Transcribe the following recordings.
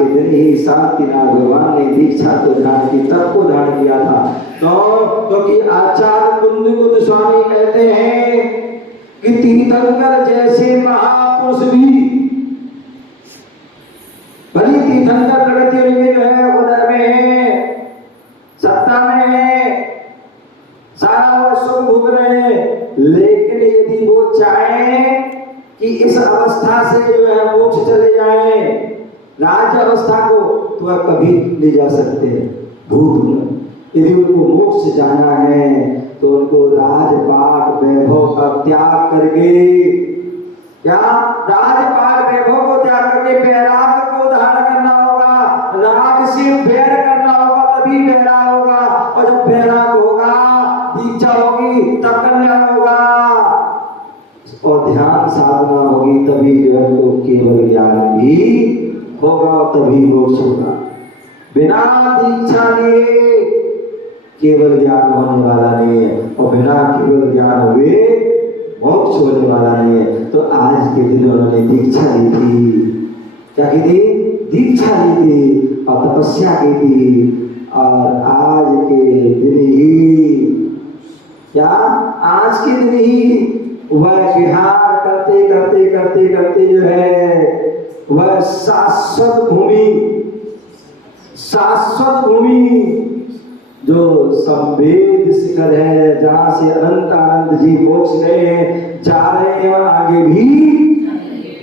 के दिन ही शांतिनाथ भगवान ने दीक्षा तो धारण की, तब को धारण किया था। क्योंकि आचार्य कुंद स्वामी कहते हैं कि तीर्थंकर जैसे महापुरुष भी, भली तीर्थंकर प्रगति उनके जो है उदय में है, सत्ता में है, सारा वो सुख भोग रहे हैं, लेकिन यदि वो चाहे कि इस अवस्था से जो है मोक्ष चले जाए, राज्य अवस्था को, तो वह कभी नहीं जा सकते भूत में। यदि उनको मोक्ष जाना है तो उनको राजपाट वैभव का त्याग करके, क्या राजपाट वैभव को त्याग करके वैराग्य को धारण करना होगा, राग से बैर करना होगा, तभी वैराग होगा। और जब वैराग होगा, दीक्षा होगी, तब कल्याण होगा, और ध्यान साधना होगी, तभी जो है तो केवल ज्ञान भी होगा, तभी मोक्ष होगा। बिना दीक्षा लिए केवल ज्ञान होने वाला नहीं है, और बिना केवल ज्ञान हुए मोक्ष होने वाला नहीं है। तो आज के दिन उन्होंने दीक्षा ली थी, क्या की थी? दीक्षा ली थी और तपस्या की थी। और आज के दिन ही, क्या आज के दिन ही वह विहार करते करते करते करते जो है वह शाश्वत भूमि जो संवेद शिखर है, जहां से अनंत आनंद जी मोक्ष गए, जा रहे हैं और आगे भी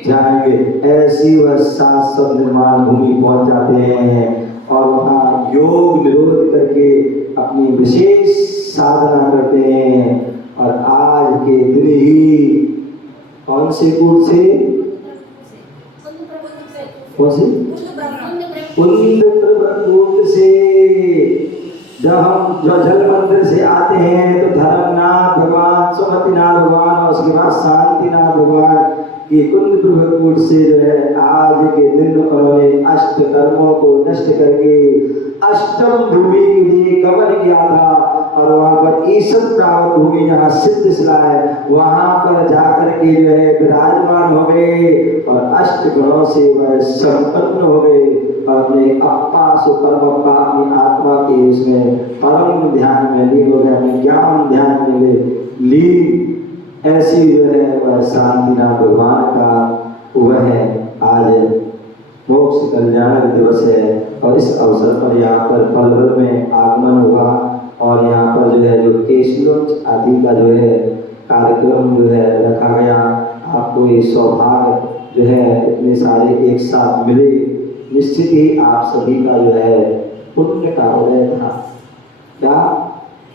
जाएंगे, ऐसी वह शाश्वत निर्माण भूमि पहुंच जाते हैं। और वहां योग निरोध करके अपनी विशेष साधना करते हैं। और आज के दिन ही कौन से कूट से, कौन से कुंद से, जब हम जो जल मंदिर से आते हैं तो धर्मनाथ भगवान, सुमतिनाथ भगवान और उसके बाद शांतिनाथ भगवान की कुंद प्रभुकूट से जो है आज के दिन उन्होंने अष्ट कर्मों को नष्ट करके अष्टम भूमि के लिए गमन किया था। और वहां पर ईश्वर प्राप्त भूमि जहाँ सिद्ध शिला है, वहां पर जाकर के जो है विराजमान हो गए और अष्ट गुणों से वह संपन्न हो गए। अपने अप्पा सुपरमप्पा अपनी आत्मा के उसमें परम ध्यान में लीन हो गए, अपने ज्ञान ध्यान में लीन। ऐसी जो है वह शांतिनाथ भगवान का वह आज मोक्ष कल्याण दिवस है। और इस अवसर पर यहाँ पर पलवल में आगमन हुआ और यहाँ पर जो है जो केशलोच आदि का जो है कार्यक्रम जो है रखा गया। आपको ये सौभाग्य जो है इतने सारे एक साथ मिले, निश्चित ही आप सभी का जो है पुण्य का उदय था। क्या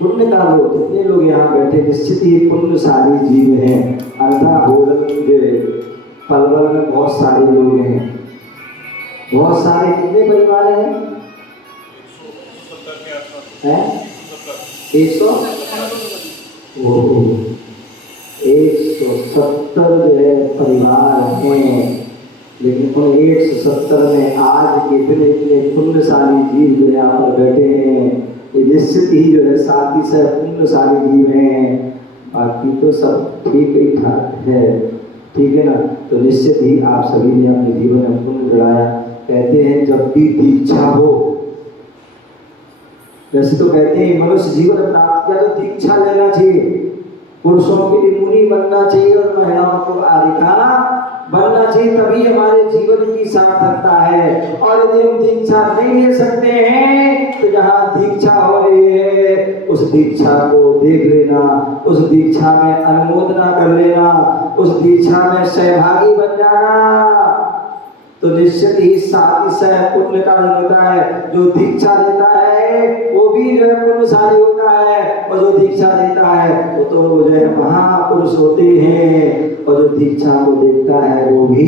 पुण्य का लोग, जितने लोग यहाँ बैठे निश्चित ही पुण्यशाली जीव हैं। अर्धा होलन पलवल में बहुत सारे लोग हैं, बहुत सारे, कितने परिवार हैं? 170 जो है परिवार हैं। लेकिन उन 170 में आज के दिन इतने पुण्यशाली जीव जो यहाँ पर बैठे हैं, ये निश्चित ही जो है साथी से पुण्यशाली जीव हैं। बाकी तो सब ठीक ही ठाक है, ठीक है ना। तो निश्चित ही आप सभी ने अपने जीवन में पुण्य जुड़ाया। कहते हैं जब भी दीक्षा हो, वैसे तो कहते हैं मनुष्य जीवन प्राप्त किया तो दीक्षा लेना चाहिए, पुरुषों के लिए मुनि बनना चाहिए और महिलाओं को आरिका बनना चाहिए, तभी हमारे जीवन की सार्थकता है। और यदि हम दीक्षा नहीं ले सकते हैं तो जहाँ दीक्षा हो रही है उस दीक्षा को देख लेना, उस दीक्षा में अनुमोदना कर लेना, उस दीक्षा में सहभागी बन जाना, तो निश्चित ही साथ ही सह पुण्य का होता है। जो दीक्षा देता है वो भी जो है पुण्यशाली होता है, और जो दीक्षा देता है वो तो जो है महापुरुष होते हैं, और जो दीक्षा को देखता है वो भी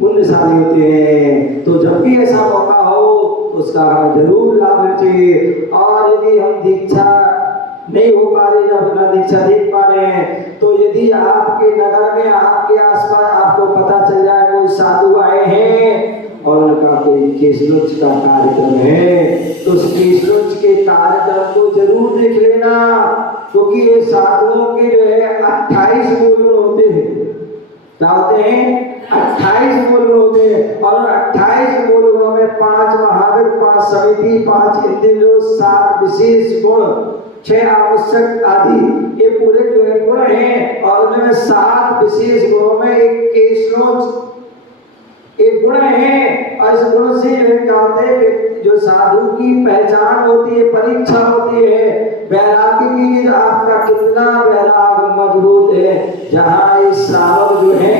पुण्यशाली होते हैं। तो जब भी ऐसा मौका हो तो उसका हमें जरूर लाभ लेना चाहिए। और यदि हम दीक्षा नहीं हो पा रही या बिना दीक्षा देख पा रहे हैं, तो यदि आपके नगर में आपके आसपास आपको पता चल जाए कोई साधु आए हैं और उनका कोई केशलोच का कार्यक्रम है, तो उस केशलोच के कार्यक्रम को जरूर देख लेना। क्योंकि ये साधुओं के जो है 28 मूल होते हैं, क्या होते हैं? 28 मूल होते हैं, और 28 मूलों में 5 महावीर, 5 समिति, 5 इंद्रियों, 7 विशेष गुण, 6 आवश्यक आदि, ये पूरे जो है गुण हैं। और उनमें 7 विशेष गुणों में एक केशलोच एक गुण है। और इस गुण से जो है क्या होते हैं, जो साधु की पहचान होती है, परीक्षा होती है वैराग्य की, आपका कितना वैराग मजबूत है। जहाँ ये श्रावक जो है,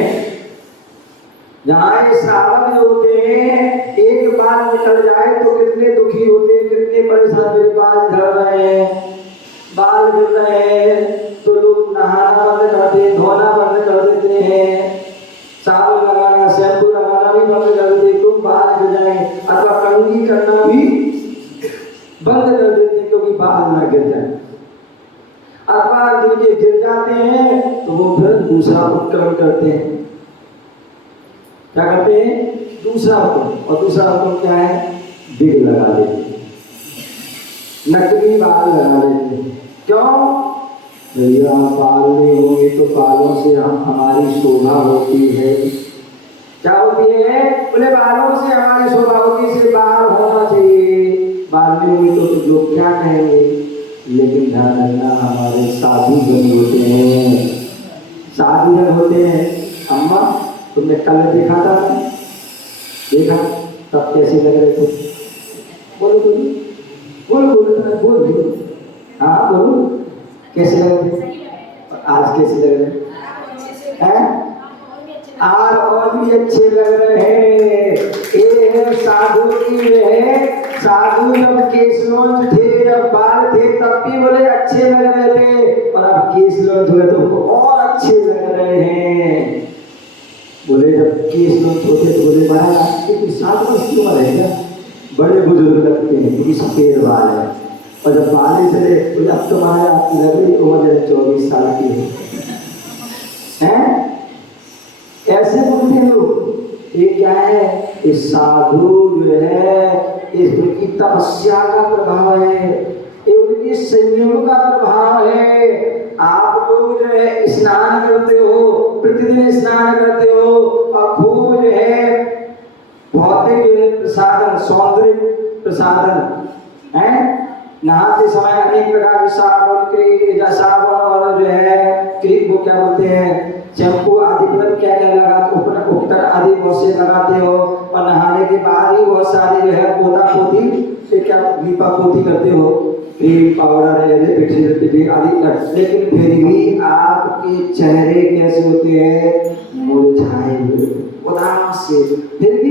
जहाँ ये श्रावक जो होते हैं, एक बार निकल जाए तो कितने दुखी होते हैं, कितने परेशान, मेरे बाल झड़ रहे हैं, बाल गिर रहे हैं, तो लोग नहाना बंद कर देते, धोना बंद कर देते हैं, साबुन लगाना, शैम्पू लगाना भी बंद कर देते, क्यों बाल गिर जाएंगे, अथवा कंघी करना भी बंद कर देते क्योंकि बाल ना गिर जाए। अथवा जिनके गिर जाते हैं तो वो फिर दूसरा उपकरण करते हैं। क्या करते हैं? दूसरा उपकरण। और दूसरा उपकरण क्या है? बिग लगा देते हैं, नकली बाल लगा देते हैं। क्यों? भैया बाल नहीं होंगे तो बालों से हमारी शोभा होती है। क्या होती है? बोले बालों से हमारी शोभा होती है, इसलिए बाल होना चाहिए। बाल नहीं होंगे तो लोग क्या कहेंगे? लेकिन ध्यान रखना, हमारे साधु जन होते हैं, साधु जन होते हैं। अम्मा तुमने कल देखा था, देखा तब कैसे लग रहे थे? बोलो बोलो बोलो बोलो बोलो बोलो, हाँ बोलो, कैसे लग रहे थे? आज कैसे लग रहे हैं? आज और भी अच्छे लग रहे हैं। ये है साधु की है। साधु जब केशलोच थे, जब बाल थे, तब भी बोले अच्छे लग रहे थे, और अब केशलोच हुए तो और अच्छे लग रहे हैं। बोले जब केशलोच होते तो बोले महाराज ये 7 वर्ष की उम्र है क्या? बड़े बुजुर्ग लगते हैं क्योंकि सफेद बाल है। और जब बाल चले तो अब तो महाराज आपकी लग रही उम्र 24 साल की है। ऐसे बोलते हैं लोग। ये क्या है? इस साधु जो है, इस उनकी तपस्या का प्रभाव है, ये उनकी संयम का प्रभाव है। आप लोग जो है स्नान करते हो, प्रतिदिन स्नान करते हो, और खूब जो है भौतिक जो है प्रसादन, सौंदर्य प्रसादन है, नहाते समय अनेक प्रकार के साबुन और जो है क्रीम, वो क्या बोलते हैं, शैम्पू आदि पर क्या क्या लगाते हो, उपटर आदि बहुत से लगाते हो। और नहाने के बाद ही बहुत सारे जो है पोता पोती क्या लीपा पोती करते हो, क्रीम पाउडर आदि। लेकिन फिर भी आपके चेहरे कैसे होते हैं? मुरझाए हुए, उदास से। फिर भी